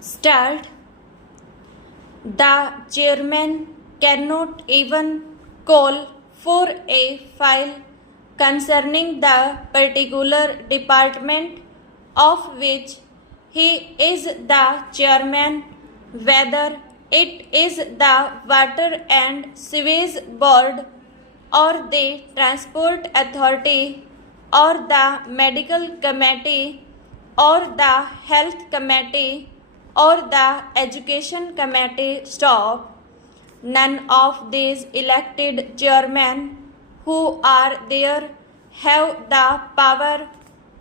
Start. The chairman cannot even call for a file concerning the particular department of which he is the chairman, whether it is the Water and Sewage Board or the Transport Authority or the Medical Committee or the Health Committee or the Education Committee. Stop. None of these elected chairmen who are there have the power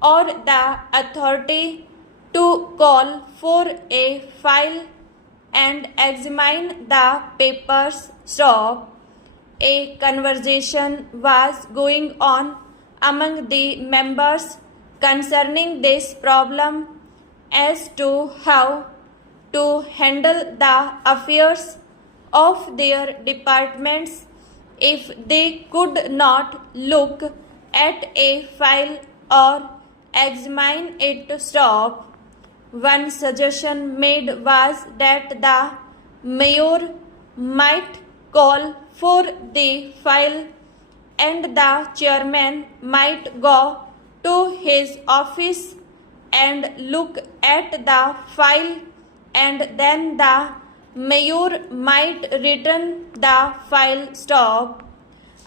or the authority to call for a file and examine the papers. Stop. A conversation was going on among the members concerning this problem as to how to handle the affairs of their departments if they could not look at a file or examine it. Stop. One suggestion made was that the mayor might call for the file and the chairman might go to his office and look at the file, and then the mayor might return the file. Stop.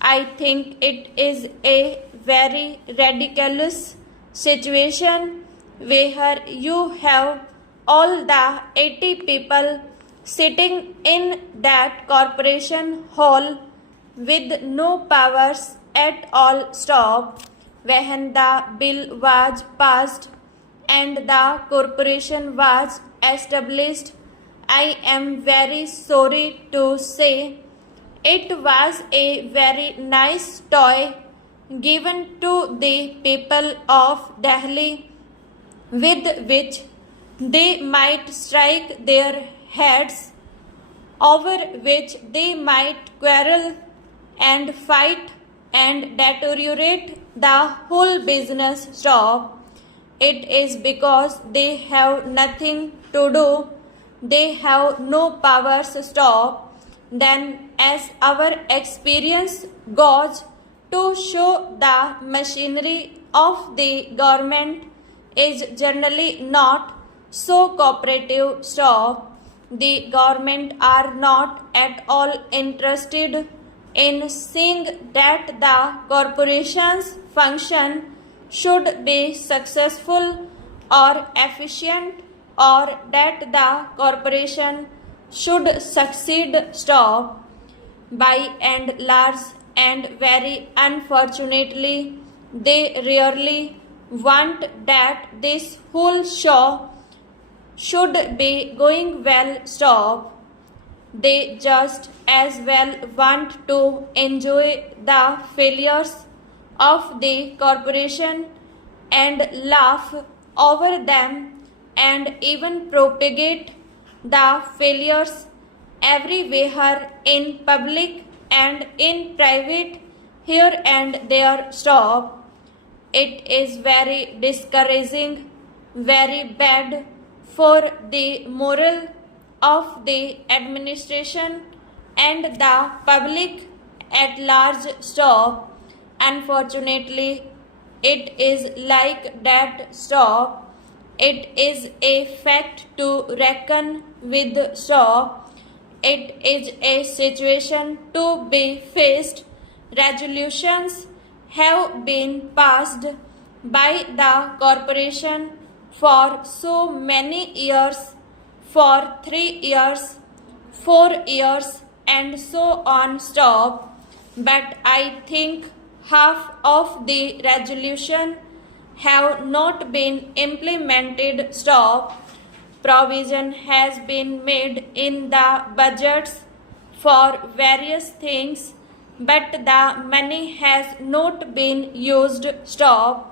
I think it is a very ridiculous situation where you have all the 80 people sitting in that corporation hall with no powers at all. Stop. When the bill was passed and the corporation was established, I am very sorry to say it was a very nice toy given to the people of Delhi with which they might strike their heads, over which they might quarrel and fight and deteriorate the whole business. Stop. It is because they have nothing to do, they have no powers. Stop. Then, as our experience goes to show, the machinery of the government is generally not so cooperative. Stop. The government are not at all interested in seeing that the corporation's function should be successful or efficient, or that the corporation should succeed. Stop. By and large, and very unfortunately, they rarely want that this whole show should be going well. Stop. They just as well want to enjoy the failures of the corporation and laugh over them and even propagate the failures everywhere in public and in private, here and there. Stop. It is very discouraging, very bad for the morale of the administration and the public at large. Stop. Unfortunately, it is like that. Stop. It is a fact to reckon with. Stop. It is a situation to be faced. Resolutions have been passed by the corporation for so many years, for 3 years, 4 years, and so on. Stop. But I think half of the resolution have not been implemented. Stop. Provision has been made in the budgets for various things, but the money has not been used. Stop.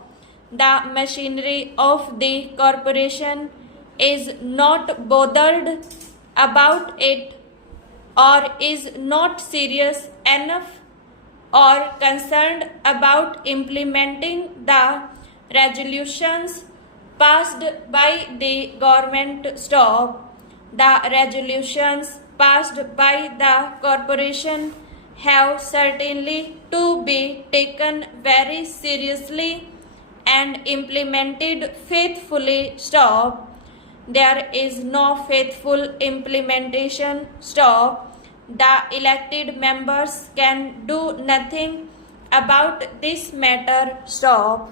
The machinery of the corporation is not bothered about it, or is not serious enough or concerned about implementing the resolutions passed by the government. Stop. The resolutions passed by the corporation have certainly to be taken very seriously and implemented faithfully. Stop. There is no faithful implementation. Stop. The elected members can do nothing about this matter. Stop.